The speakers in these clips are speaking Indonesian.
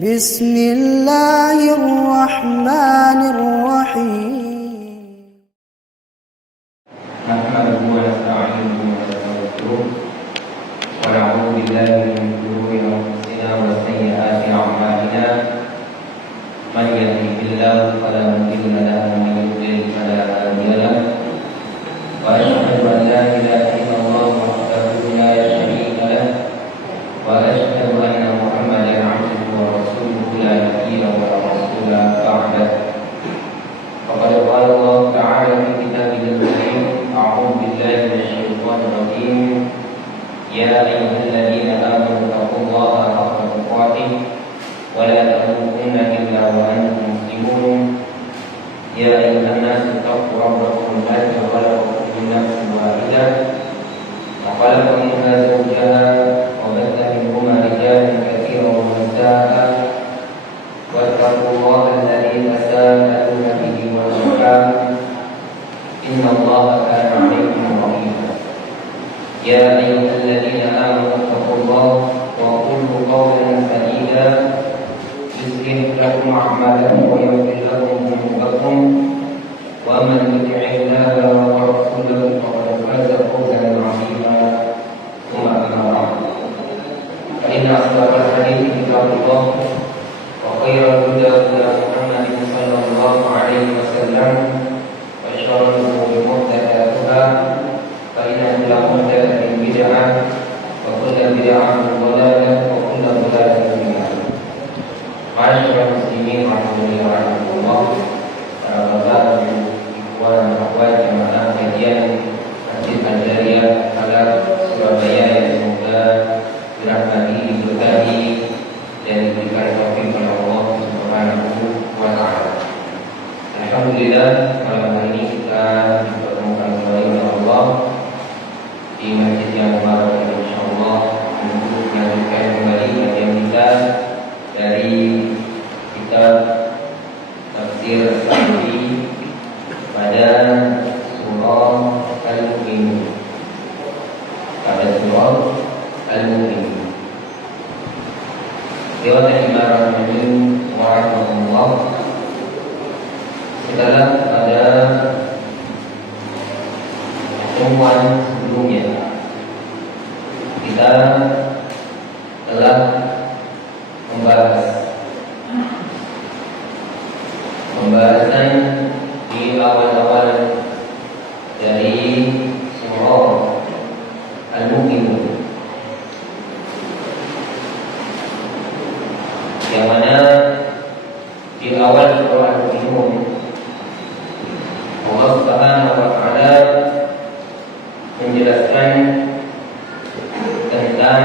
بسم الله الرحمن الرحيم نحمده ونستعينه ونستغفره ونعوذ بالله من شرور انفسنا وسيئات اعمالنا من يهده الله فلا مضل له ومن يضلل فلا هادي له واشهد ان لا اله الا الله وحده لا شريك له واشهد ان محمدا عبده ورسوله لا نبي ولا رسول بعده فقد قال الله تعالى في كتابه الكريم أعوذ بالله من الشيطان الرجيم يا أيها الذين آمنوا اتقوا الله حق تقاته ولا تموتن إلا وأنتم مسلمون يا أيها الناس اتقوا ربكم الذي خلقكم من نفس واحدة وخلق منها زوجها وبث منهما رجالا كثيرا ونساء واتقوا الله الذي تساءلون به والأرحام إن الله كان عليكم رقيبا يا أيها الذين آمنوا اتقوا الله وقولوا قولا سديدا يصلح لكم أعمالكم ويغفر لكم ذنوبكم ومن يطع الله ورسوله فقد فاز فوزا عظيما ثم أما بعد فإن أصدق الحديث كتاب الله وخير الهدى هدى محمد صلى الله عليه وسلم وشر الأمور محدثاتها فإن كل محدثة بدعة وكل بدعة ضلالة وكل ضلالة في النار. معاشر المسلمين رحمكم الله. Para bapak, ikhwan dan akhwat jemaah kajian Masjid Al-Jariyah Halal Surabaya yang semoga dirahmati, diberkahi dan diberikan taufik oleh Allah Subhanahu wa taala. Alhamdulillah malam hari ini kita dipertemukan kembali oleh Allah di masjid yang baru, insyaallah untuk melanjutkan kembali kajian kita dari kitab tafsir Sa'di pada surah Al-Mu'minun. Pada surah Al-Mu'minun. Bismillahirrahmanirrahim. Warahmatullah. Setelah pada pertemuan sebelumnya kita telah membahas pembahasan di awal-awal dari surah Al-Mu'minun, yang mana di awal surah Al-Mu'minun Allah Subhanahu wa taala menjelaskan tentang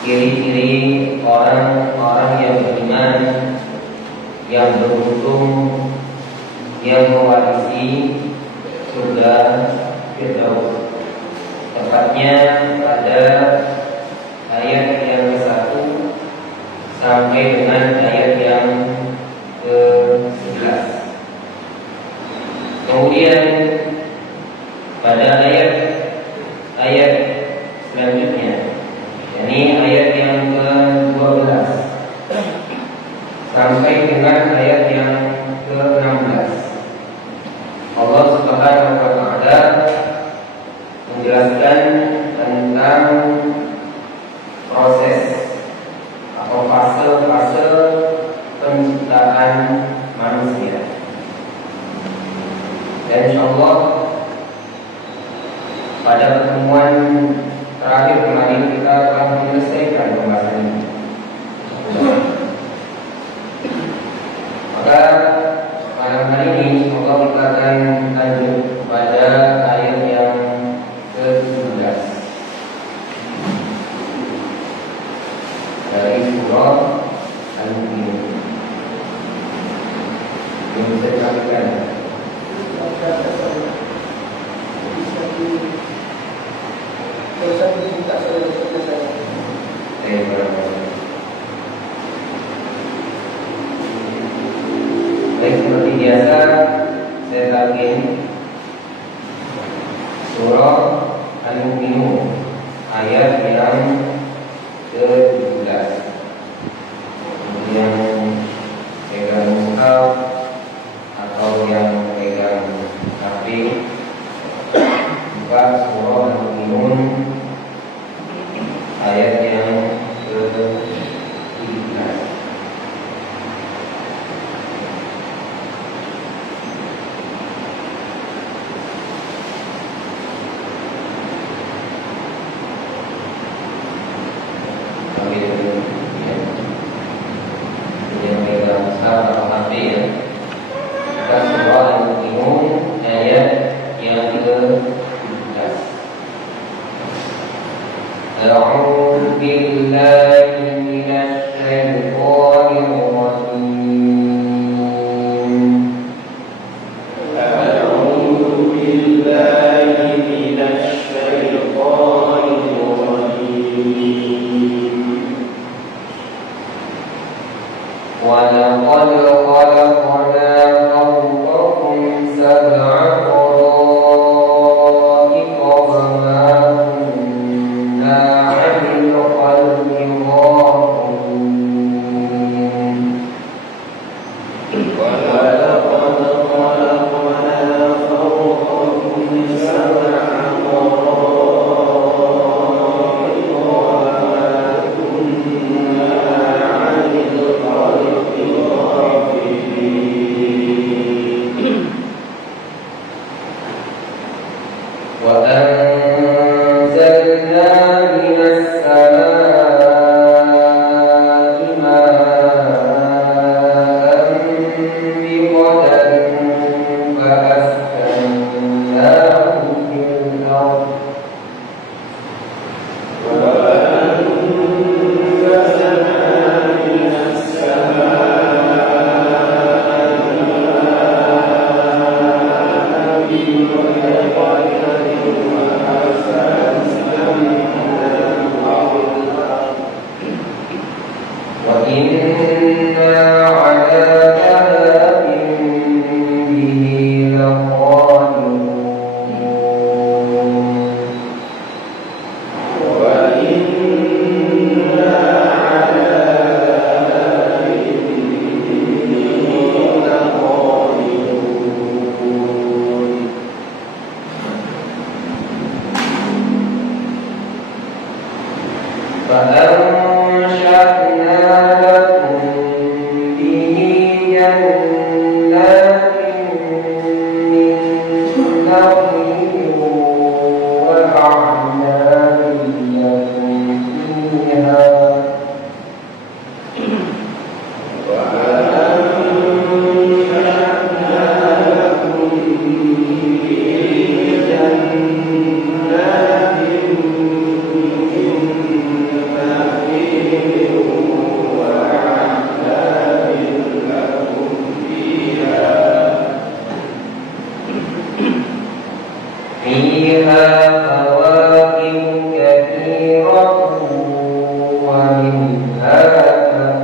ciri-ciri orang-orang yang beriman, yang beruntung, yang mewarisi surga Firdaus. Tepatnya pada ayat yang ke-1 sampai dengan ayat yang ke-11. Kemudian pada ayat selanjutnya, yakni ayat yang ke-12 sampai dengan ayat yang ke-16, Allah Subhanahu wa taala menjelaskan tentang proses atau fase-fase penciptaan manusia. Dan insyaallah pada pertemuan terakhir kemarin kita telah menyelesaikan pembahasan ini. Maka malam hari ini Allah kita akan lanjut pada ayat yang ke-17 dari surah Al-Mu'minun. Yang bisa dilakukan saya surah Al-Mu'minun ayat yang ke-17. Yang pegang mushaf atau yang pegang HP, buka surah Al-Mu'minun ayat yang ke-17. Yang pegang mushaf atau HP ya, buka surah Al-Mu'minun ayat yang ke-17. A'udzu billahi minasy syaithanir rajim. A'udzu billahi minasy syaithanir rajim. Wa laqad khalaqna fawqakum sab'a طرائق وما كنا عن الخلق غافلين. ولقد خلقنا فوقكم سبع طرائق وما كنا عن الخلق غافلين. وأنزلنا من السماء ماء بقدر فأسكناه في الأرض. وإنا على ذهاب به لقادرون. وإنا على ذهاب به لقادرون. فأنشأنا لكم به جنات من نخيل وأعناب لكم فيها فواكه كثيرة ومنها تأكلون.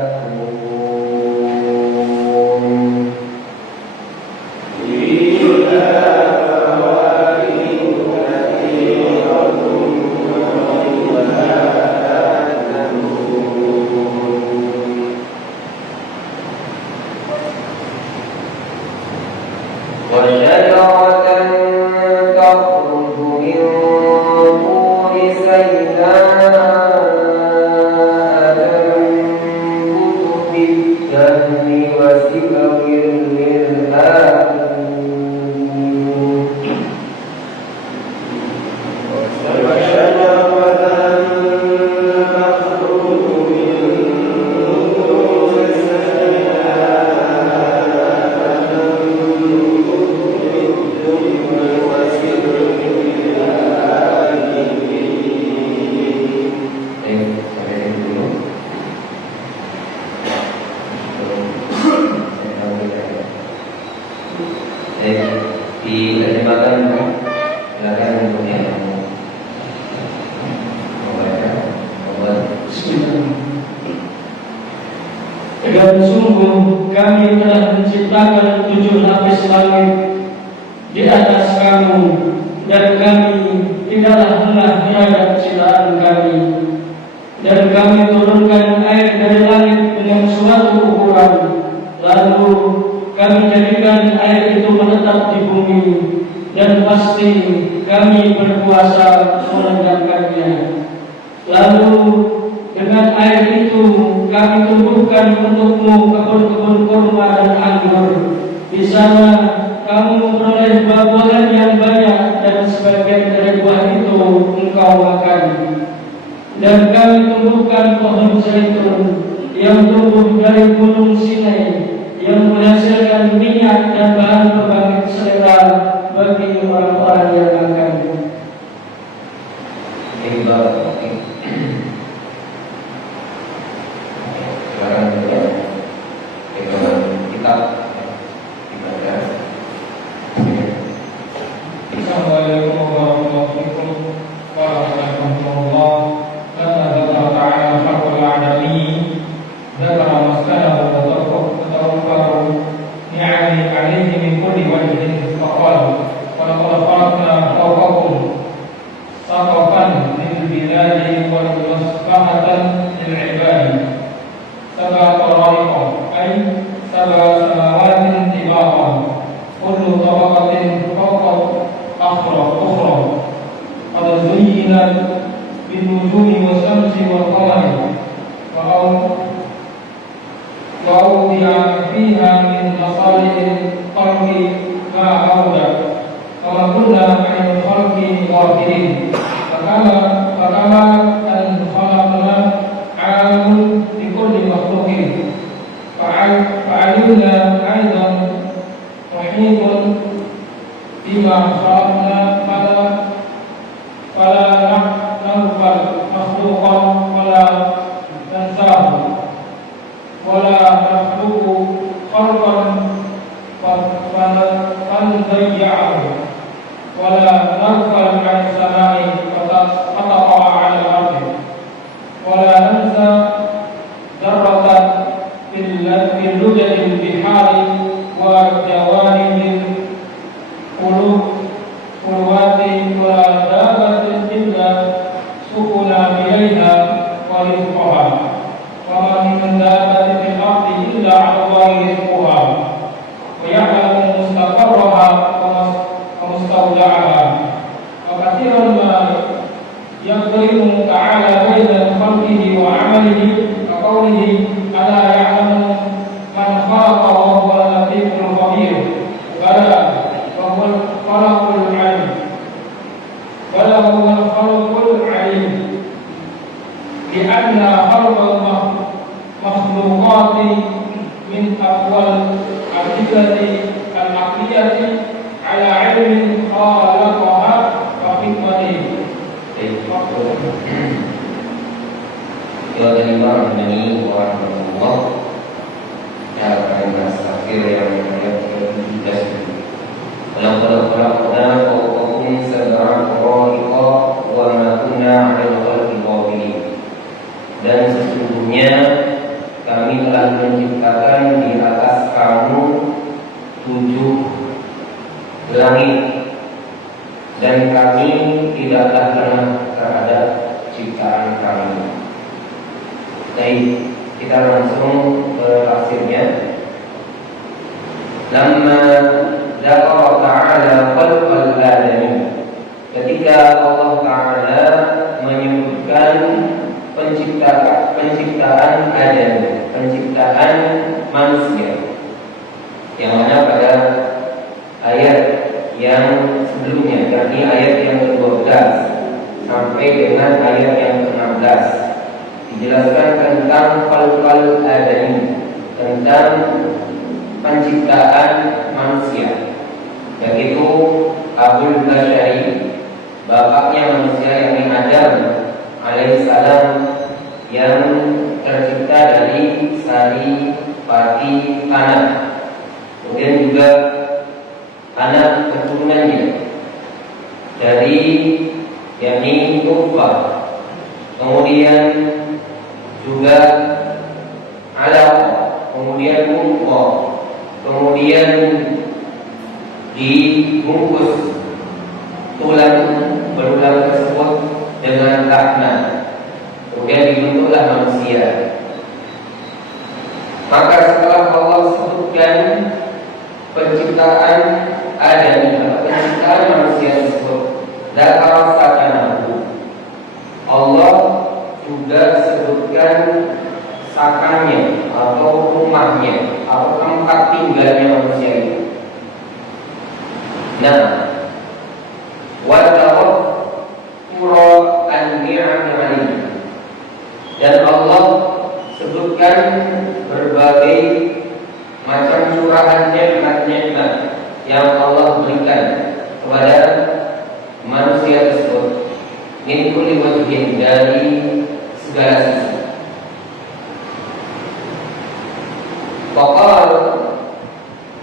وشجرة تخرج من طور سيناء تنبت بالدهن وسبغ للآكلين. Diterjemahkan silakan untuk yang Dan sungguh kami telah menciptakan 7 lapis langit di atas kamu, dan kami tidaklah hendak terhadap ciptaan kami. Dan kami turunkan air dari langit dengan suatu ukuran, lalu kami jadikan air itu menetap di bumi, dan pasti kami berkuasa menegakkannya. Lalu dengan air itu kami tumbuhkan untukmu kebun-kebun kurma dan anggur. Di sana kamu memperoleh buah-buahan yang banyak, dan sebagian dari buah itu engkau makan. Dan kami tumbuhkan pohon zaitun yang tumbuh dari gunung Sinai, yang menghasilkan minyak dan bahan pembangkit selera bagi orang-orang yang makan. Sekarang juga pegangan kitab dibaca. Assalamualaikum warahmatullahi wabarakatuh. Ta'ala hakul adami dzakara maskanahu wa tawaffaru ni'ami alayhi min kulli wajhin faqala wa laqad khalaqna fawqakum saqafan lil biladi wa masbahatan lil ibadi sab'a tara'iqa ay sab'a samawatin tibaqan kullu tabaqatin fawqa ukhra qad zuyyinat بالنجوم والشمس والقمر وأوضع فيها من مصالح الخلق ما أودع وما كنا عن الخلق غافلين فكما أن خلقنا عالم بكل مخلوق فعلمنا أيضا محيط بما خلقنا فلا نغفل مخلوقا ولا ننساه ولا نخلق خلقا فنضيعه ولا نغفل عن السماء فتقع على الارض ولا ننسى ذرة في اللجج البحار وجوانب القلوات ولا دابة إلا سكنا إليها ورزقها وما من دابة في الأرض إلا على الله رزقها ويعلم مستقرها ومستودعها وكثيرا ما يقرن تعالى بين خلقه وعمله كقوله ألا يعلم من خلق وهو اللطيف الخبير بلى وهو الخلق العليم بلى وهو الخلق العليم لأن خلق المخلوقات من أقوى الأدلة العقلية على علم خالقها وحكمته. Ya terima kasih warahmatullah. Ya karena akhir yang kita Kalau fawqakum sab'a tara'iqa wa ma kunna 'alal khalqi ghafilin. Dan sesungguhnya kami telah menciptakan di atas kamu 7 langit, dan kami tidaklah pernah terhadap ciptaan kami. Baik, kita langsung ke tafsirnya. Lamma dzakara ta'ala khalqal adami, ketika Allah Ta'ala menyebutkan penciptaan Adam, penciptaan manusia, yang mana pada ayat yang sebelumnya, yakni ayat yang ke-12 sampai dengan ayat yang ke-16, dijelaskan tentang khalqal adami, tentang penciptaan manusia, yaitu Abul Bashari, bapaknya manusia, yakni Adam alaihissalam, yang tercipta dari sari pati tanah. Kemudian juga anak keturunannya dari yakni Nutfah, kemudian juga Alaqah, kemudian Mudghah, kemudian dibungkus tulang berulang anzalna. Kemudian dibentuklah manusia. Maka setelah Allah sebutkan penciptaan Adam atau penciptaan manusia tersebut, dzakara sakanahu, Allah juga sebutkan sakannya atau rumahnya atau tempat tinggalnya manusia itu. Nah, wa tawaffura an-ni'ami 'alaihi, dan Allah sebutkan berbagai macam curahan nikmat-nikmat yang Allah berikan kepada manusia tersebut, min kulli wajhin, dari segala sisi. Maka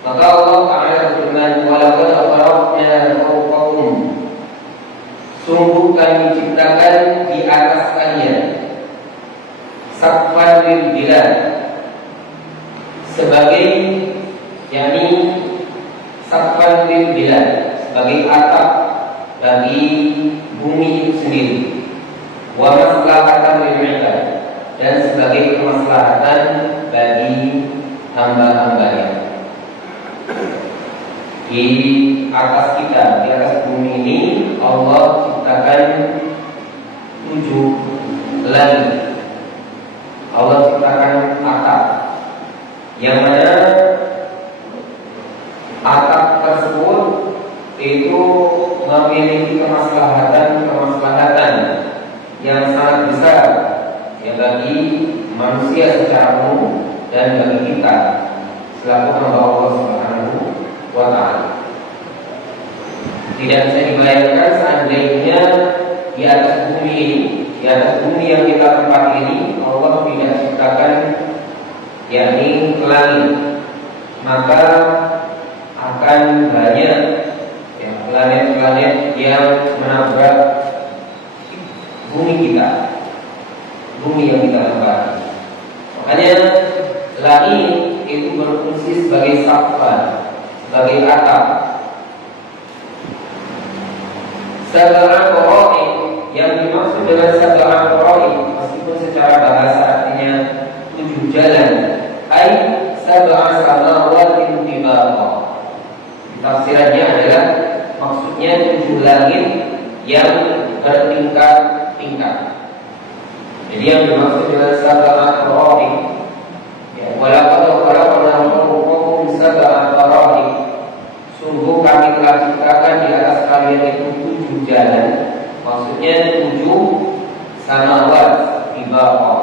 Allah Ta'ala berfirman, walaqad khalaqna fawqakum, sungguh kami ciptakan di atas kalian, saqfan lil bilad, sebagai yakni saqfan lil bilad, sebagai atap bagi bumi itu sendiri, wa maslahatan lil ibad, dan sebagai kemaslahatan bagi hamba-hambanya. Di atas kita, di atas bumi ini Allah ciptakan 7 langit. Allah ciptakan atap, yang mana atap tersebut itu memiliki kemaslahatan yang sangat besar ya bagi manusia secara umum dan bagi kita selaku hamba Allah Subhanahu wa Ta'ala. Tidak bisa dibayangkan seandainya di atas bumi ini, di atas bumi yang kita tempati ini, Allah tidak ciptakan yakni langit, maka akan banyak ya, planet-planet yang menabrak bumi kita, bumi yang kita tempati. Makanya langit itu berfungsi sebagai saqfan, sebagai atap. Sab'a qara'i, yang dimaksud dengan sab'a qara'i meskipun secara bahasa artinya 7 jalan, ai sab'a samawatin tibaqa. Tafsirannya adalah maksudnya 7 langit yang bertingkat-tingkat. Jadi yang dimaksud dengan sab'a qara'i, walaqad khalaqna fawqakum sab'a qara'i, sungguh kami telah ciptakan di atas kalian itu 7 jalan, maksudnya 7 samawat tibaqa,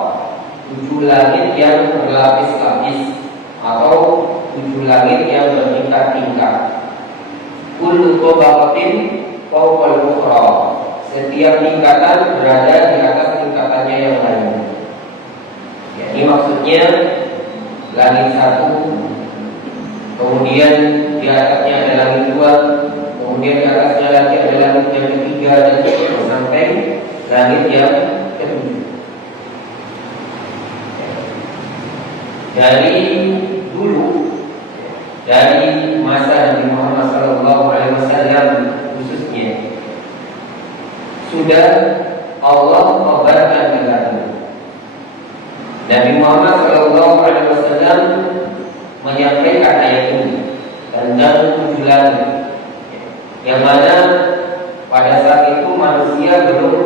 7 langit yang berlapis-lapis atau 7 langit yang bertingkat-tingkat. Kullu tabaqatin fawqal ukhra, setiap tingkatan berada di atas tingkatannya yang lain. Ya, ini maksudnya langit 1, kemudian di atasnya ada langit 2, kemudian di atasnya lagi ada langit yang ketiga, dan sampai langit yang ke-7. Dari dulu, dari masa Nabi Muhammad SAW khususnya, sudah Allah kabarkan kepada Nabi Muhammad SAW menyampaikan ayat ini tentang 7 langit, yang mana pada saat itu manusia belum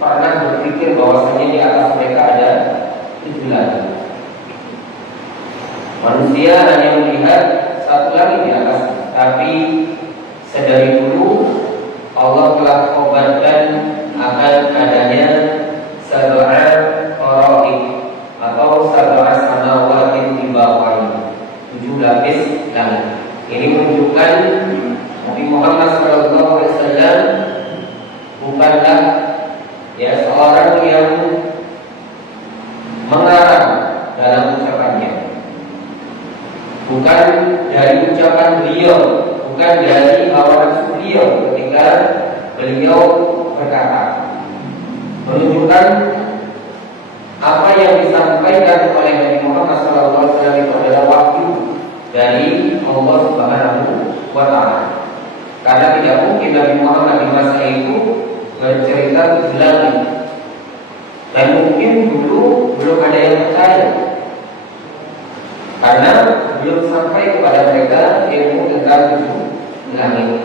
pernah berpikir bahwasanya di atas mereka ada 7 langit. Manusia hanya melihat 1 langit di atas, tapi sedari dulu Allah telah kabarkan akan adanya sab'a qara'i atau sab'a samawatin tibaqa, 7 lapis langit. Ini menunjukkan Nabi Muhammad SAW bukanlah ya seorang yang mengarang dalam ucapannya, bukan dari ucapan beliau, bukan dari hawa nafsu beliau ketika beliau berkata, menunjukkan apa yang disampaikan oleh Nabi Muhammad SAW itu adalah wahyu dari Allah Subhanahu wa Ta'ala. Karena tidak mungkin Nabi Muhammad di masa itu bercerita 7 langit, Dan mungkin dulu belum ada yang percaya, karena belum sampai kepada mereka ilmu tentang tujuh langit.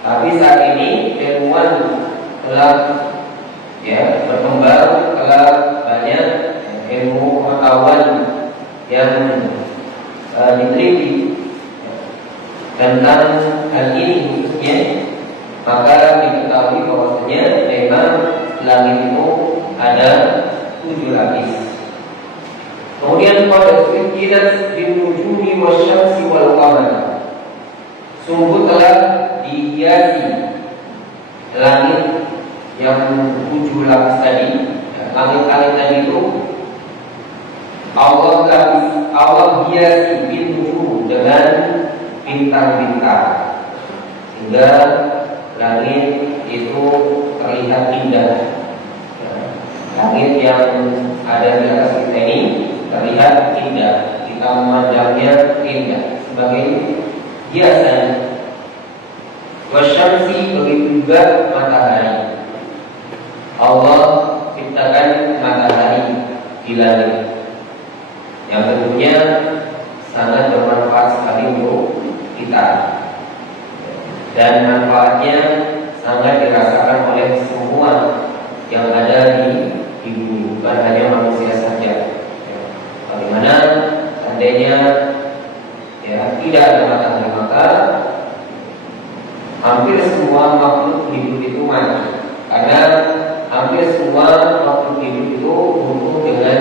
Tapi saat ini ilmuwan telah berkembang, telah banyak ilmu pengetahuan yang diteliti tentang hal ini khususnya, maka diketahui bahwasanya memang langit itu ada 7 lapis. Kemudian pada sujidat bin nujumi wasyamsi wal qamar, sungguh telah dihiasi langit yang 7 lapis tadi. Langit-langit tadi itu Allah hiasi bin nujum dengan bintang-bintang, sehingga langit itu terlihat indah. Langit yang ada di atas kita ini terlihat indah, kita memandangnya indah sebagai hiasan. Wasyamsi, begitu juga matahari. Allah ciptakan matahari di langit, yang tentunya sangat bermanfaat sekali untuk kita, dan manfaatnya sangat dirasakan oleh semua yang ada di bumi, bukan hanya manusia saja. Bagaimana seandainya tidak ada matahari, maka hampir semua makhluk hidup itu mati, karena hampir semua makhluk hidup itu butuh dengan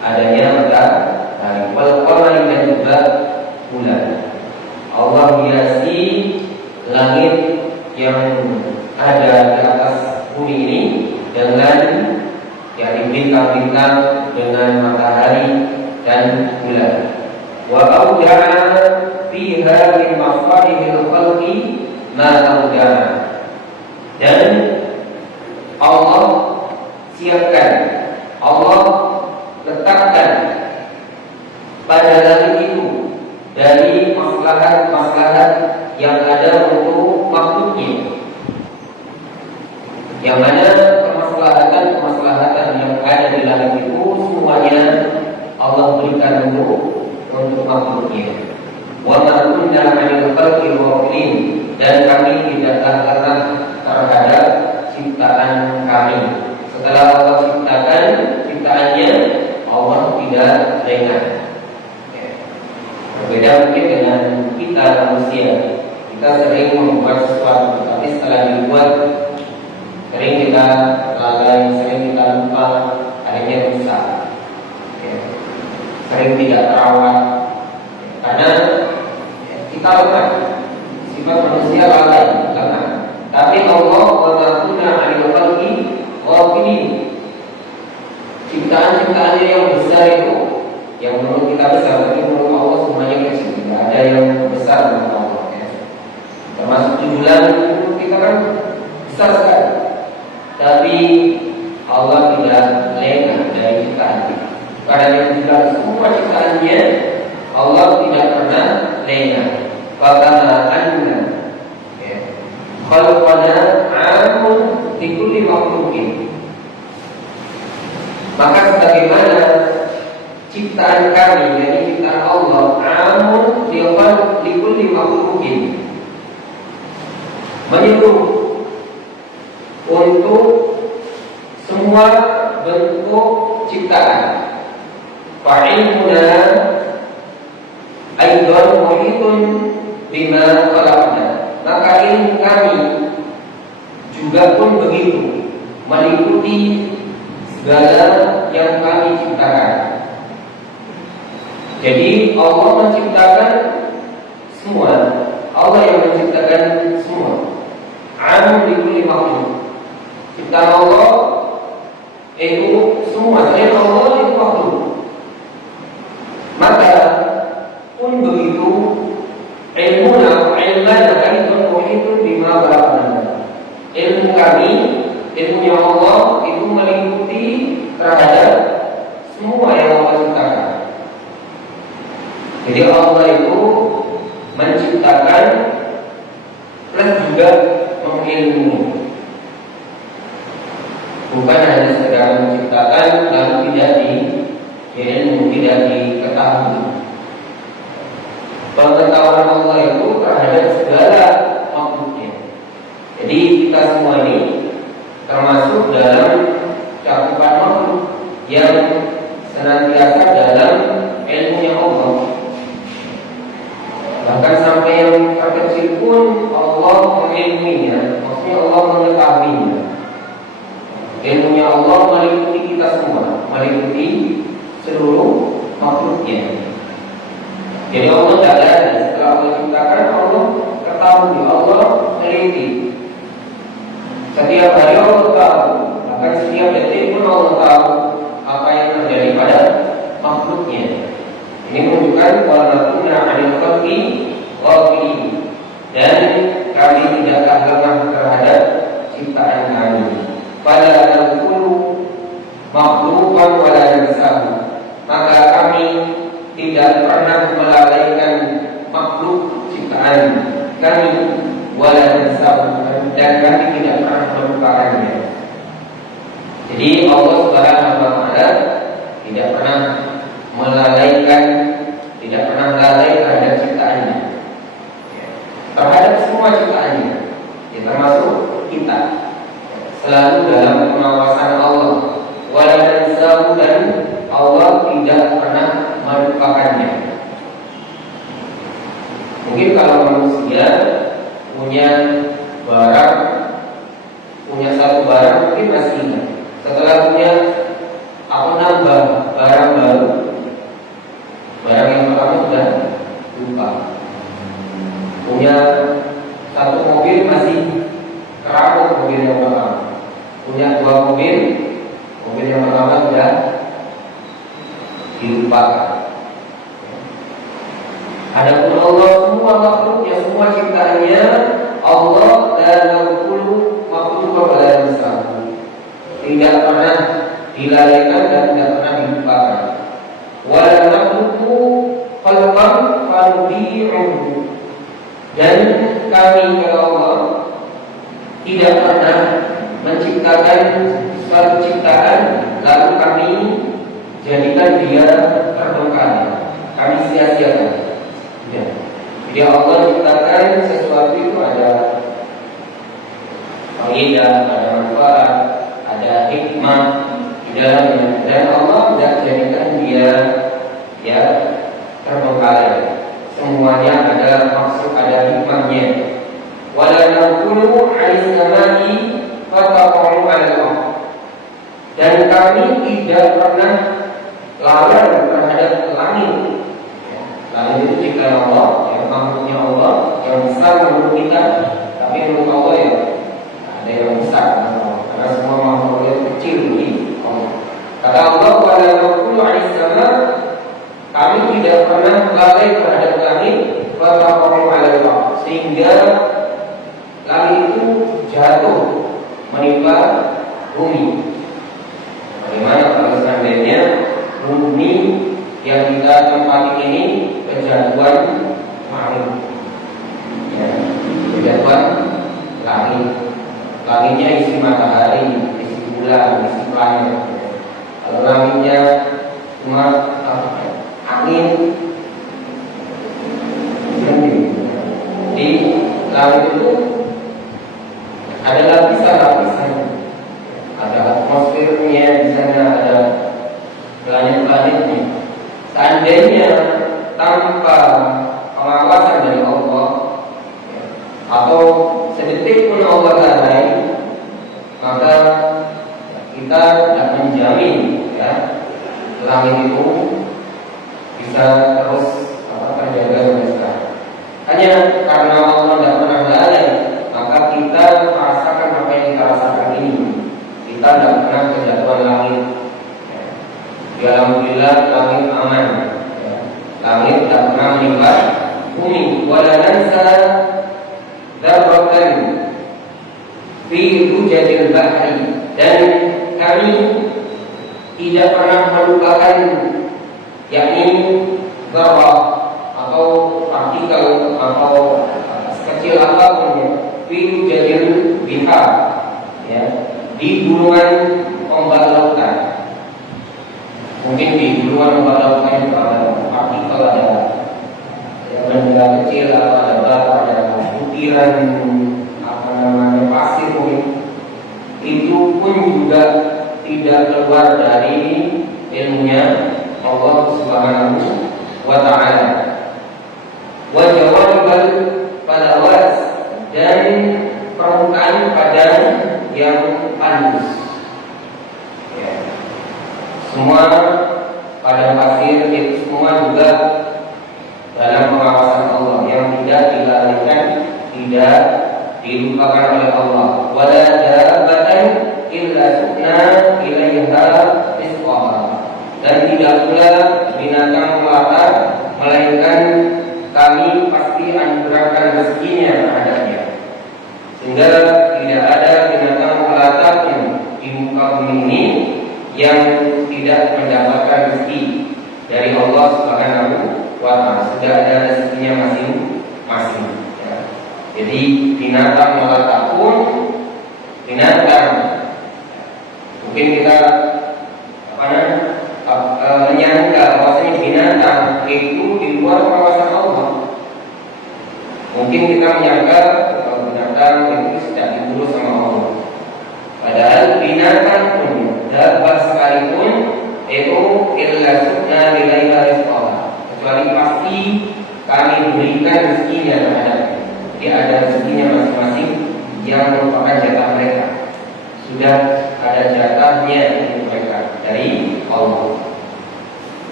adanya matahari. Wal qamari, dan juga bulan. Allah hiasi langit yang ada di atas bumi ini dengan bintang-bintang, dengan matahari dan bulan. Wa awda'a fiha min masalihil khalqi ma awda'a, dan Allah siapkan, Allah letakkan pada langit itu dari maslahat-maslahat yang ada untuk makhluknya, yang mana kemaslahatan yang ada di langit itu semuanya Allah berikan untuk makhluknya. Wa ma kunna 'anil khalqi ghafilin, dan kami tidaklah pernah terhadap ciptaan kami. Setelah Allah ciptakan ciptaannya, Allah tidak lengah. Berbeda mungkin dengan kita manusia. Kita sering membuat sesuatu, tapi setelah dibuat sering kita lalai, sering kita lupa, akhirnya rusak, sering tidak terawat, karena kita lemah. Sifat manusia lalai, lemah. Tapi Allah wa'alaikumna 'alil khalqi ghafilin, ciptaan-ciptaannya yang besar itu, yang menurut kita besar, tapi menurut Allah semuanya kecil. Tidak ada yang besar menurut Allah, termasuk 7 langit itu kita kan besar sekali. Tapi Allah tidak lengah dari ciptaan. Karena yang juga semua ciptaannya Allah tidak pernah lengah. Fakama anna khalqana 'amun li kulli makhluqin, maka sebagaimana ciptaan kami, yakni ciptaan Allah, 'amun li kulli makhluqin, menyeluruh untuk semua bentuk ciptaan. Fa'ilmuna aidan muhitun bima khalaqna, maka ilmu kami juga pun begitu, meliputi segala yang kami ciptakan. Jadi Allah menciptakan semua, Allah yang menciptakan semua. 'Amun li kulli makhluk, ciptaan Allah itu semua, selain Allah itu makhluk. Maka pun begitu ilmuna aidan muhitun bima khalaqna, ilmu kami, ilmunya Allah itu meliputi terhadap semua yang Allah ciptakan. Jadi Allah itu menciptakan plus juga mengilmui, bukan hanya sekedar cara menciptakan lalu tidak ilmu, tidak diketahui. Pengetahuan Allah itu terhadap segala makhluknya. Jadi kita semua ini termasuk dalam cakupan makhluk yang senantiasa dalam ilmunya Allah. Bahkan sampai yang terkecil pun Allah mengilmuinya, maksudnya Allah mengetahuinya. Ilmunya Allah meliputi kita semua, meliputi seluruh makhluknya. Jadi Allah tidak ada setelah menciptakan, Allah ketahui, Allah teliti. Setiap hari Allah tahu, bahkan setiap detik pun Allah tahu apa yang terjadi pada makhluknya. Ini menunjukkan wala kunna 'anil khalqi ghafilin, dan kami tidaklah lengah terhadap ciptaan kami. Fala naqulu makhluqan wala nansahu, maka kami tidak pernah melalaikan makhluk ciptaan kami, wala nansahu, dan kami tidak pernah melupakannya. Jadi Allah Subhanahu wa taala tidak pernah melalaikan, tidak pernah lalai terhadap ciptaannya, terhadap semua ciptaannya, ya, termasuk kita, selalu dalam pengawasan Allah. Wala nansahu, dan Allah tidak pernah melupakannya. Mungkin kalau manusia punya barang, punya satu barang mungkin masih ingat. Setelah punya aku nambah barang baru, barang yang pertama sudah lupa. Punya satu mobil masih keramuk mobil yang pertama. Punya dua mobil, mobil yang pertama sudah dilupakan. Adapun Allah, semua makhluknya, semua ciptaannya, Allah la yaqulu makhluqa wa la yansahu, tidak pernah dilalaikan dan tidak pernah dilupakan. Wa la nakhluqu khalqan fanudi'uhu, dan kami kepada Allah tidak pernah menciptakan suatu ciptaan lalu kami jadikan dia terbengkalai, kami sia-siakan. Ya. Jadi Allah ciptakan sesuatu itu ada faedah, ada manfaat, ada hikmah di dalamnya, dan Allah tidak jadikan dia ya terbengkalai. Semuanya ada maksud, ada hikmahnya. Wala naqulu 'alis samai fataqa'u 'alal, dan kami tidak pernah lalai terhadap langit. Langit itu ciptaan Allah, yang makhluknya Allah, yang besar menurut kita, tapi menurut Allah ya ada yang besar, karena semua makhluknya kecil di Allah. Kata Allah, wala naqulu 'alis sama, kami tidak pernah lalai terhadap langit, fataqa'u 'alal, sehingga langit itu jatuh menimpa bumi. Bagaimana kalau seandainya bumi yang kita tempati ini kejatuhan langit, ya, kejatuhan langit, langitnya isi matahari, isi bulan, isi planet. Kalau langitnya cuma angin, di langit itu ada lapisan-lapisan, ada atmosfernya di sana, ada planet-planetnya. Seandainya tanpa pengawasan dari Allah, atau sedetik pun Allah lalai, maka kita tidak menjamin ya langit itu bisa terus terjaga sampai sekarang. Hanya karena Allah tidak pernah lalai, maka kita merasakan apa yang kita rasakan ini. Kita tidak pernah kejatuhan langit. Ya, alhamdulillah langit aman. Ya, langit tidak pernah menimpa bumi. Wala nansa dzarratan fi hujajil bahri, dan kami tidak pernah melupakan yakni dzarrah atau partikel atau sekecil apapun ya, fi hujajil bihar, ya, di gulungan ombak lautan. Cuma pada partikel ada benda kecil, ada batu, ada butiran pasir itu pun juga tidak keluar dari ilmunya Allah Subhanahu wa Ta'ala. Wa jawabal falawas, dan permukaan padang yang halus. Ya. Semua padang pasir itu semua juga dalam pengawasan Allah, yang tidak dilalaikan, tidak dilupakan oleh Allah. Wala dabatan illa sukna ilaiha rizqaha, dan tidak pula binatang melata melainkan kami pasti anugerahkan rezekinya terhadapnya. Sehingga tidak ada binatang melata pun di muka bumi ini yang tidak mendapatkan rezeki dari Allah Subhanahu wa Ta'ala. Sudah ada rezekinya masing-masing. Ya. Jadi binatang melata pun binatang, mungkin kita menyangka bahwasanya binatang itu di luar pengawasan Allah. Mungkin kita menyangka kalau binatang itu tidak diurus sama Allah. Padahal binatang pun, dapat sekalipun itu illa sukna ilaiha rizqaha, kecuali pasti kami berikan rezekinya terhadapnya. Jadi ada rezekinya masing-masing yang merupakan jatah mereka. Sudah ada jatahnya untuk mereka dari Allah.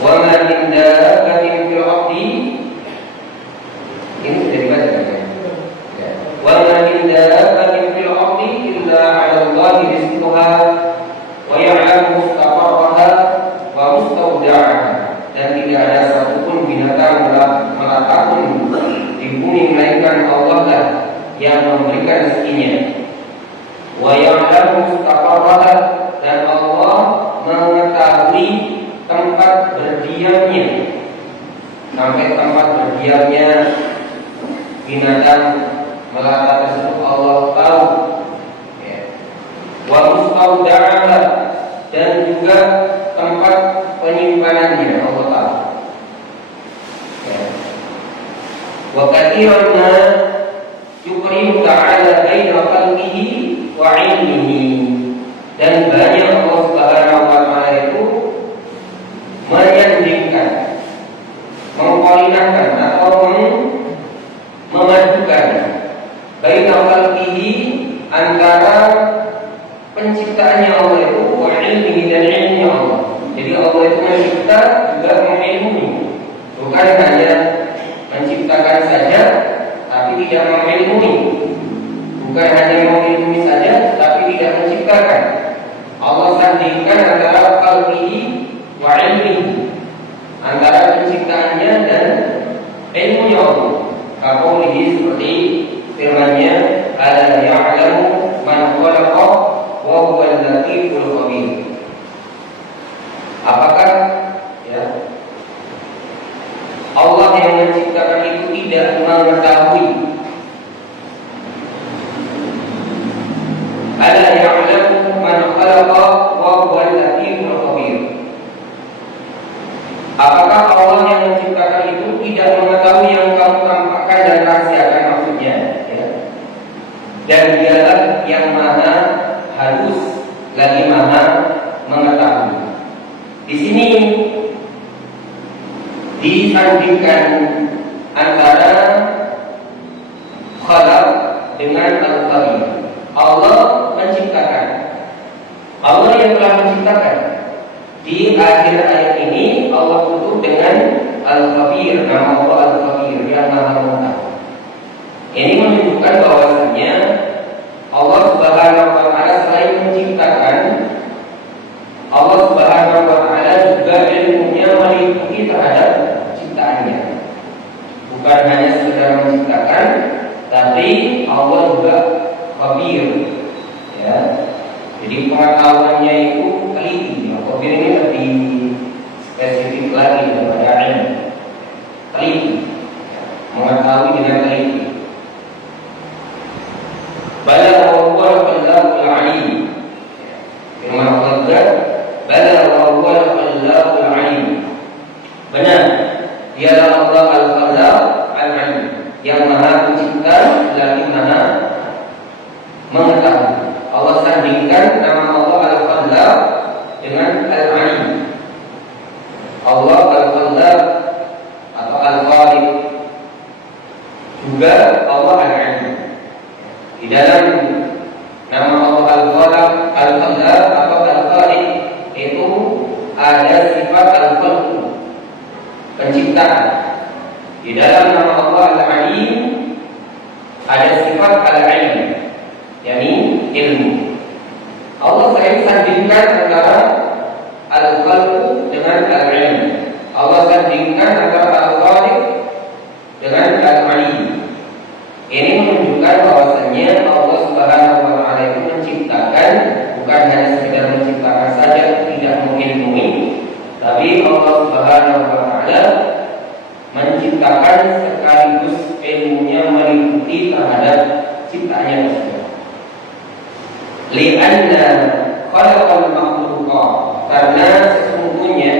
Wa ma min dabbatin fil ardi, ini sudah dibaca ya. Wa ma min dabbatin fil ardi illa 'ala Allahi rizquha wa ya'lamu mustaqarraha wa mustawda'aha, dan tidak ada satupun binatang melata pun di bumi melainkan Allah lah yang memberikan rezekinya. Wa ya'lamu mustaqarraha, dan Allah mengetahui tempat berdiamnya, sampai tempat berdiamnya binatang melata tersebut Allah tahu. Wa mustawda'aha, dan juga tempat penyimpanannya Allah tahu. Wa katsiran ma yuqribu ta'ala baina qalbihi wa 'ilmihi, dan banyak Allah Subhanahu wa Ta'ala itu menyandingkan, mengkoordinatkan atau memadukan baina qalbihi, antara penciptaannya Allah itu wa 'ilmihi, dan ilmunya Allah. Jadi Allah itu mencipta juga mengilmui, bukan hanya menciptakan saja tapi tidak mengilmui, bukan hanya mengilmui saja tapi tidak menciptakan. Allah sandingkan antara qalbihi wa ilmihi, antara penciptaannya dan ilmunya Allah. Qaulihi, seperti firman-Nya, ala ya'lamu man khalaqa wa huwal latiful khabir. Apakah Allah yang menciptakan itu tidak mengetahui? Ala ya'lamu man khalaqa wa huwal latiful khabir. Apakah Allah yang menciptakan itu tidak mengetahui yang kamu tampakkan dan rahasiakan, maksudnya ya. Dan dialah yang maha halus lagi maha mengetahui. Di sini disandingkan antara khalaq dengan al-khabir. Allah menciptakan, Allah yang telah menciptakan. Di akhir ayat ini Allah tutup dengan al-khabir, nama Allah al-khabir, yang maha mengetahui. Ini menunjukkan bahwasanya Allah Subhanahu wa Ta'ala selain menciptakan, Allah Subhanahu wa Ta'ala juga ilmunya meliputi terhadap ciptaannya. Bukan hanya sekedar menciptakan, tapi Allah juga khabir. Ya. Jadi pengetahuannya itu teliti. Khabir ini lebih spesifik lagi daripada ilmu. Teliti, mengetahui dengan teliti. Bala wa huwal khallaqul 'alim. Firman Allah, bala wa huwal khallaqul dalam nama Allah Al-Khaliq, Al-Khallaq atau Al-Khaliq itu ada sifat Al-Khalq, penciptaan. Di dalam nama Allah Al-Alim ada sifat Al-Ilm, yakni ilmu. Allah sering sandingkan antara Al-Khalq dengan Al-Ilm. Allah sandingkan antara Al-Khaliq dengan Al-Alim. Ini menunjukkan bahwasanya Allah Subhanahu wa taala itu menciptakan, bukan hanya sekedar menciptakan saja, tidak mengilmui, tapi Allah Subhanahu wa taala menciptakan sekaligus ilmunya meliputi terhadap ciptaannya tersebut. Li'anna khalaqal makhluqa, karena sesungguhnya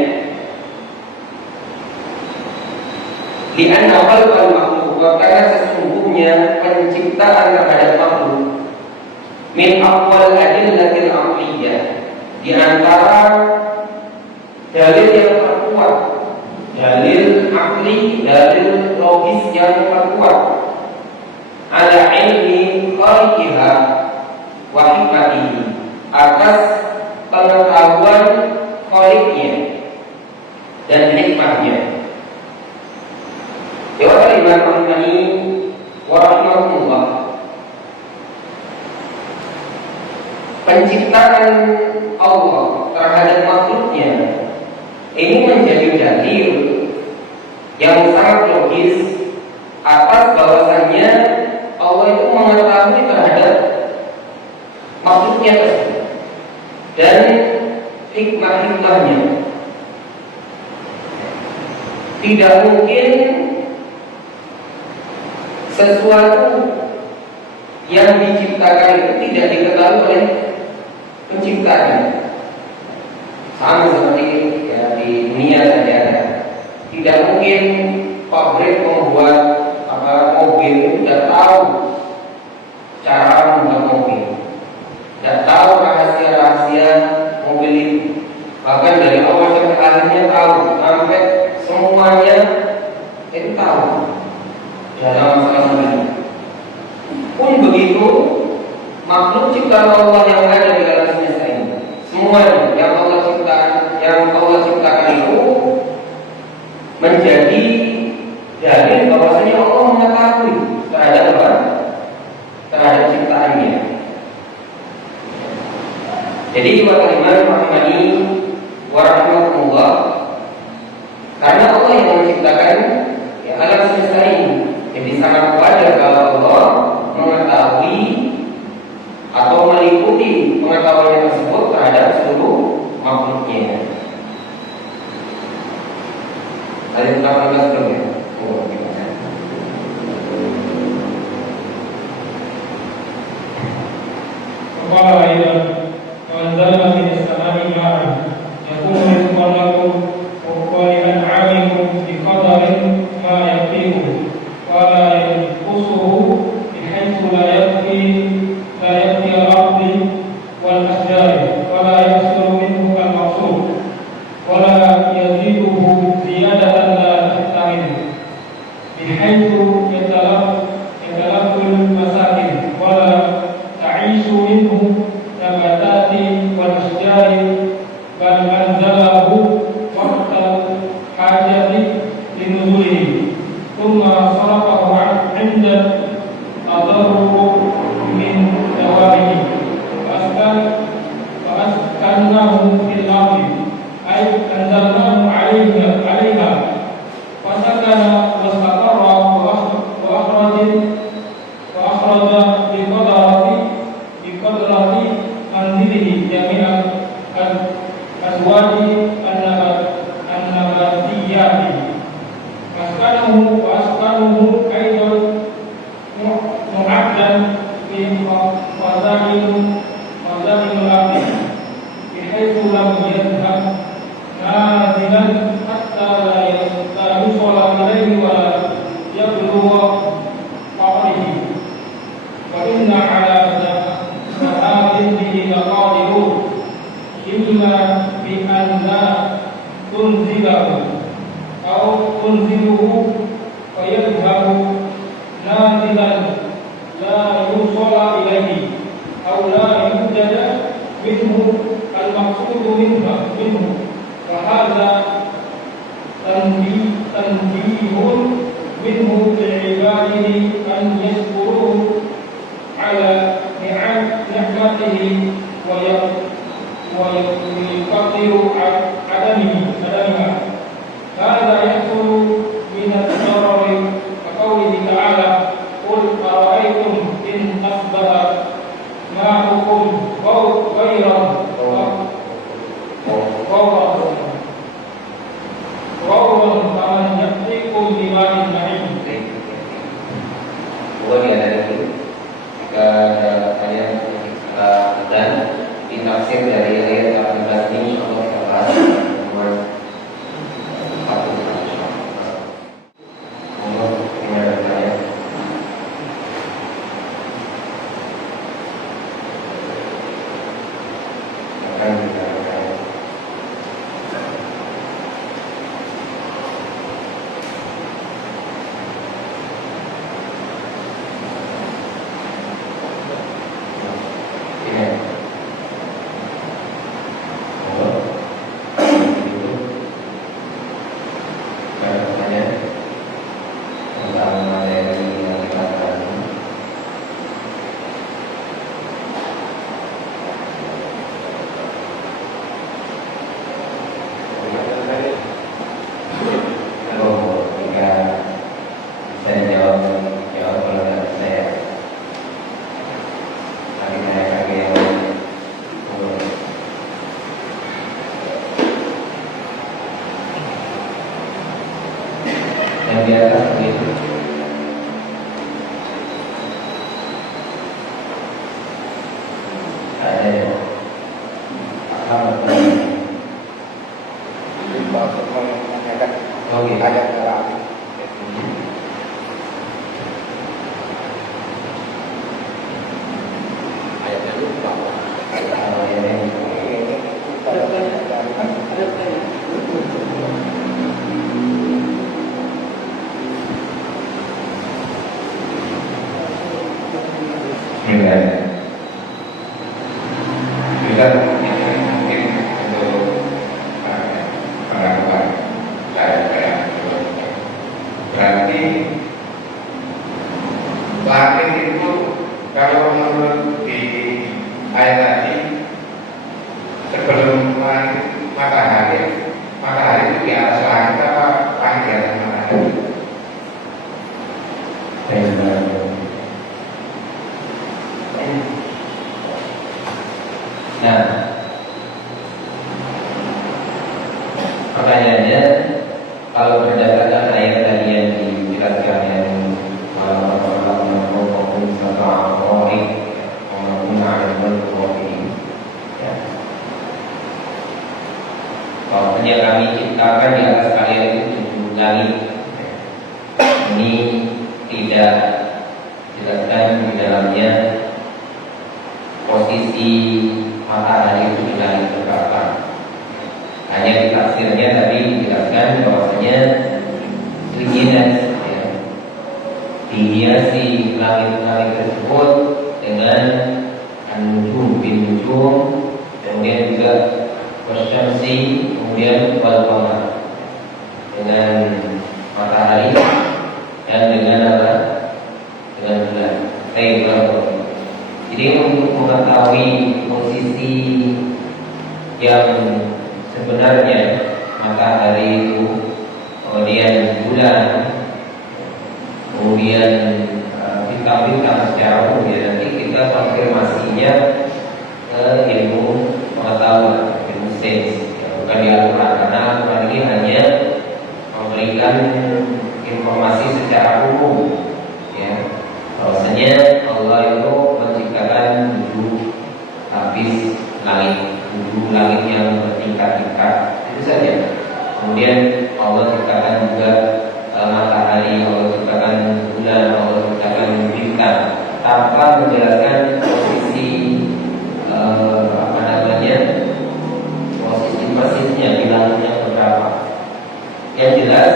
li'anna khalaqal makhluqa, karena sesungguhnya penciptaan terhadap makhluk min awal adillatil aqliyah, di antara dalil yang terkuat, dalil akli, dalil logis yang terkuat, ala ilmi khaliqiha wa hikmatihi, atas pengetahuan khaliknya dan hikmahnya. Dewa Imam Rahmani wa rahmatullah, penciptaan Allah terhadap makhluknya ini menjadi dalil yang sangat logis atas bahwasannya Allah itu mengetahui terhadap makhluknya tersebut dan hikmah-hikmahnya. Tidak mungkin sesuatu yang diciptakan itu tidak diketahui oleh penciptanya. Sama seperti ya, di dunia saja, tidak mungkin pabrik membuat mobil itu tidak tahu cara membuat mobil, tidak tahu rahasia-rahasia mobil itu. Bahkan dari awal sampai akhirnya tahu, sampai semuanya itu tahu dalam masalah mobil. Pun begitu makhluk ciptaan Allah yang ada di alam semesta ini, semuanya yang Allah ciptakan itu menjadi dalil bahwasanya Allah mengetahui terhadap apa? Terhadap ciptaannya. Jadi wa Imam Rahmani wa rahmatullah, karena Allah yang menciptakan ya, alam semesta ini, jadi sangat wajar kalau Allah mengetahui atau meliputi pengetahuannya tersebut terhadap seluruh makhluknya. Ayat 18 belum ya? Oh, Qala ayat wa anzalna minas samai ma'an yakunu rizqan lakum wa li'an'amikum biqadarin ma yaqimu wa la yanqusuhu bihaythu la yaqi al-ardi wal asjari wa la yasiru minhu al-maqsud wa la yaziduhu ziyadatan la tahtamil bihaythu yatalaqqul masakin wa la ta'ishu minhu nabatati wal asjari bal anzalahu waqtal hajati linuzulihi thumma sarafahu 'inda tadarrur min dawabihi faskannahu fil ardi ay anzalnahu 'alayha fasakana wastaqarra wa akhraja biqadrati manzilihi jami'an azwaji an-nabatiyati askanuhu aidan mu'addan fi fadailul ardi bihaythu lam yadhhab nazilan hatta la yusala ilayhi wa yablugha qawlihi wa inna ala bihi laqadirun illa bi anna tunzilahu aw tunziluhu fa yadhhabu nazilan la yusala أو لا يوجد منه المقصود منه وهذا تنبيه منه لعباده أن يشكروه على نعمته ويقدر عدمها. هذا يحصل من الضرر كقوله تعالى: قل أرأيتم إن أصبح ماؤكم غيرا فمن يأتيكم بماء معين. Kemudian dari itu, jika kalian dan ditafsir dari ayat 18 ini, Allah kita bahas nomor 1. Untuk gimana saya? Akan kita yang di atas itu ada yang akan ayat Al-Quran. Ayatnya lupa. Juga mungkin untuk pengakuan saya berarti langit itu kalau menurut di ayat tadi sebelum matahari itu di atas langit apa langit di atas matahari? Nah, pertanyaannya, kalau berdasarkan ayat tadi yang dijelaskan yang bahwasanya kami ciptakan di atas kalian itu 7 langit. Ini tidak dijelaskan di dalamnya posisi matahari itu di langit berapa. Hanya di tafsirnya tadi dijelaskan bahwasanya dihiasi langit-langit tersebut dengan an-nujum bin nujum, kemudian juga wasyamsi, kemudian wal qamar, dengan matahari dan dengan apa? Dengan bulan. Jadi untuk mengetahui posisi yang sebenarnya matahari itu, kemudian bulan, kemudian bintang-bintang secara umum, ya nanti kita konfirmasinya ke ilmu pengetahuan, ilmu sains, ya, bukan di Al-Quran, karena Al-Quran ini hanya memberikan informasi secara umum, ya, bahwasanya Allah itu menciptakan 7 lapis langit, 7 langit yang bertingkat-tingkat, itu saja. Kemudian Allah ciptakan juga matahari, Allah ciptakan bulan, Allah ciptakan bintang, tanpa menjelaskan posisi posisi persisnya bilangnya berapa. Yang jelas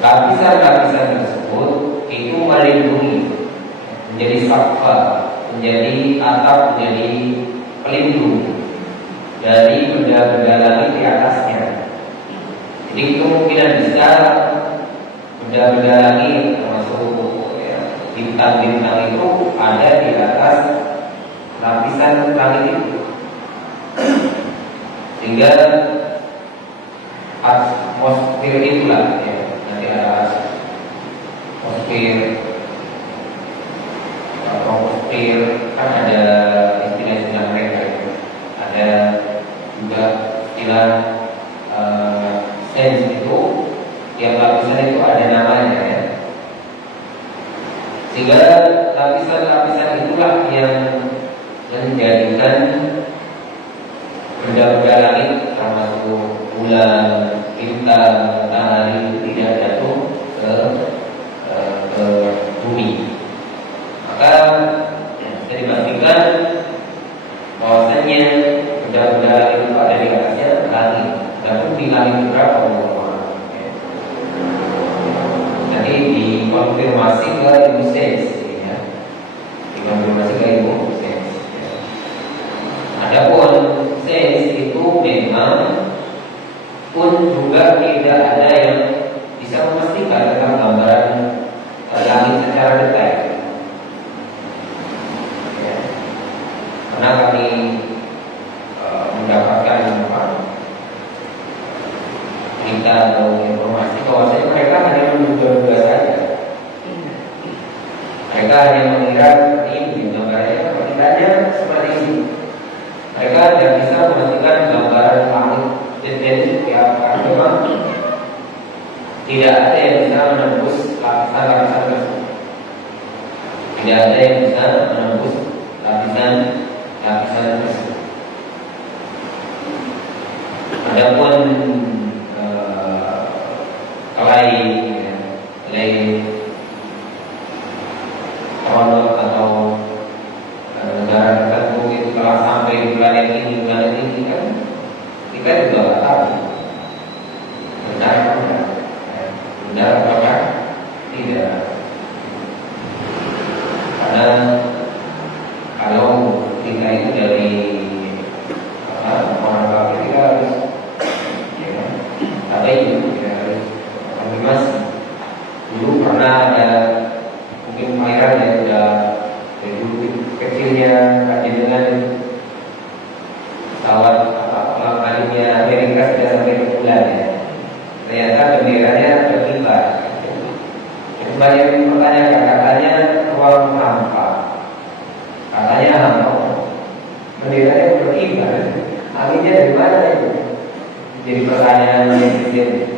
lapisan-lapisan tersebut itu melindungi, menjadi sakfa menjadi atap, menjadi pelindung dari benda-benda langit di atasnya. Jadi kemungkinan besar benda-benda langit termasuk bintang-bintang itu ada di atas lapisan langit itu, sehingga atmosfer itulah nanti ada atmosfer kan ada istilah-istilah mereka, ada juga istilah sense itu, tiap lapisan itu ada namanya ya. Sehingga lapisan-lapisan itulah yang menjadikan benda-benda langit termasuk bulan, bintang, matahari tidak jatuh ke bumi. Maka bisa dipastikan bahwasanya benda-benda langit itu ada di atasnya langit. Dan di langit berapa? Nanti dikonfirmasi ke Ibu Sains ya. Dikonfirmasi ke Ibu Sains ya. Adapun Sains itu memang pun juga tidak ada yang bisa memastikan tentang gambaran langit secara detail ya. Karena kami mendapatkan berita atau informasi bahwasanya mereka hanya menduga-duga saja. Mereka hanya mengira ini gambarnya perkiraannya seperti ini. Mereka tidak bisa memastikan gambaran langit detail ya, karena memang tidak ada yang bisa menembus lapisan-lapisan tersebut. Tidak ada yang bisa menembus lapisan tersebut. Adapun kelai ronot atau negara tertentu itu telah sampai di planet ini kan kita juga nggak tahu benar apakah tidak. Karena kalau kita itu dari orang kafir kita harus tapi kita harus Mas, dulu pernah ada mungkin pangeran yang sudah dari dulu kecilnya kaji dengan pesawat ulang kalinya Amerika sudah sampai ke bulan ya. Ternyata benderanya berkibar. Banyak yang mempertanyakan, katanya ruang hampa, katanya hampa, benderanya berkibar. Anginnya dari mana itu? Jadi pertanyaan yang kecil.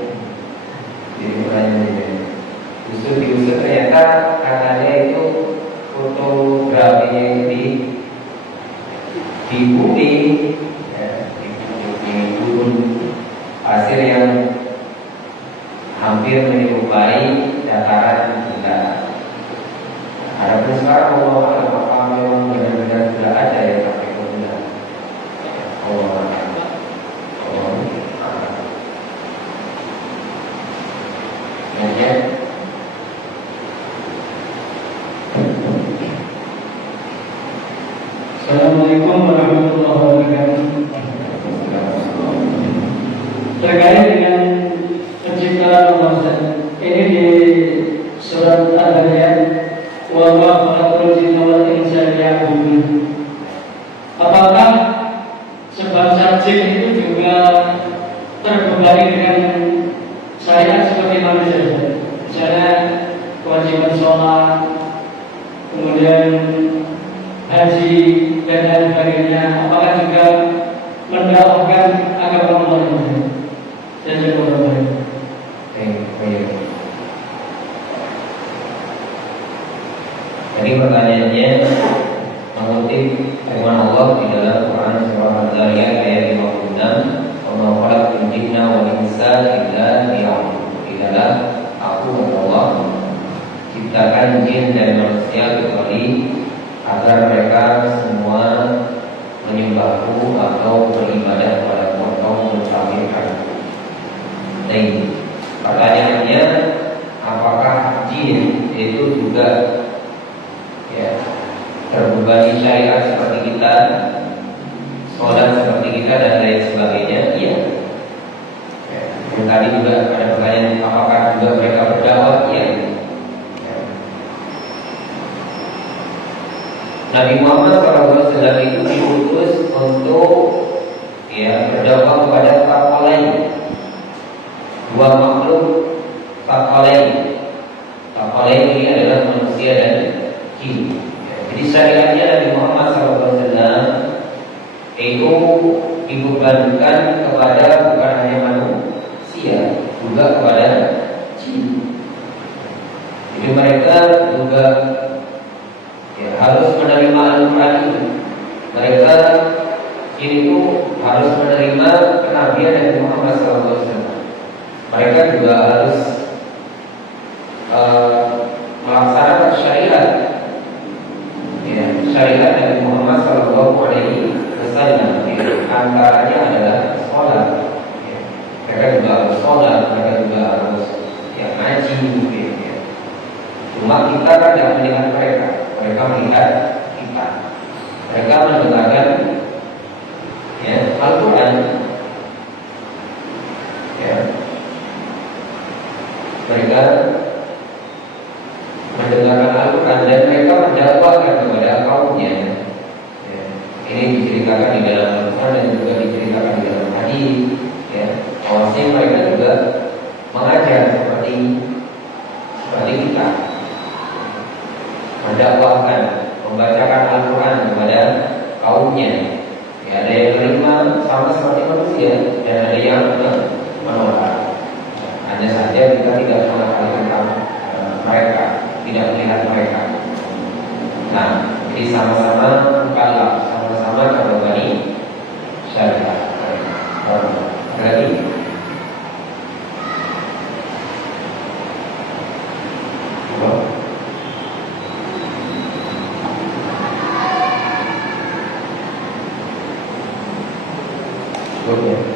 Jadi pertanyaan justru ternyata katanya itu fotografinya di bumi ya, di gurun pasir yang hampir menyerupai dataran kita. Harapan sekarang Allah apakah memang benar-benar sudah ada yang sampai ke bulan? Assalamualaikum warahmatullahi wabarakatuh. Terkait dengan penciptaan Allah ini di surat Al-Hadiyat, wa ma khalaqul jinna wal insa liya'budun. Apakah sebangsa jin itu juga terbebani dengan syariat seperti manusia? Misalnya kewajiban sholat, kemudian haji dan lain sebagainya, apakah juga mendakwahkan agama Allah ini? Dan juga baik. Jadi pertanyaannya mengutip firman Allah di dalam Quran surah Al-Zariyat ayat 56, "Wa ma khalaqtul jinna wal insa illa liya'budun." Di dalam Aku Allah ciptakan jin dan manusia kecuali agar mereka semua menyembahku atau beribadah kepadaku atau mentauhidkanku. Nah, pertanyaannya, apakah jin itu juga terbebani syariat seperti kita, sholat seperti kita dan lain sebagainya. Iya. Yang tadi juga ada pertanyaan, apakah juga mereka berdakwah? Iya. Nabi Muhammad SAW itu diutus untuk berdakwah kepada thaqalain, dua makhluk thaqalain. Thaqalain ini adalah manusia dan jin. Jadi syariatnya Nabi Muhammad SAW itu dibebankan kepada bukan hanya manusia, juga kepada jin. Jadi mereka juga harus menerima Al-Quran itu. Mereka itu harus menerima kenabian Nabi Muhammad SAW. Mereka juga harus melaksanakan syariat, syariat Nabi Muhammad SAW. Antaranya adalah sholat. Mereka juga harus sholat, mereka juga harus ngaji. Cuma kita kan tidak melihat mereka. Mereka melihat kita. Mereka mendengarkan Al-Quran. Mereka mendengarkan Al-Quran dan mereka mendakwakan kepada kaumnya. Ini diceritakan di dalam Al-Quran dan juga diceritakan di dalam hadis. Bahwasanya mereka juga mengajar seperti kita, mendakwahkan, membacakan Al-Quran kepada kaumnya. Ada yang menerima sama seperti manusia dan ada yang menolak. Hanya saja kita tidak mengatakan mereka, tidak melihat mereka. Nah, jadi sama-sama mukallaf, sama-sama terbebani syariat. Berarti Oke.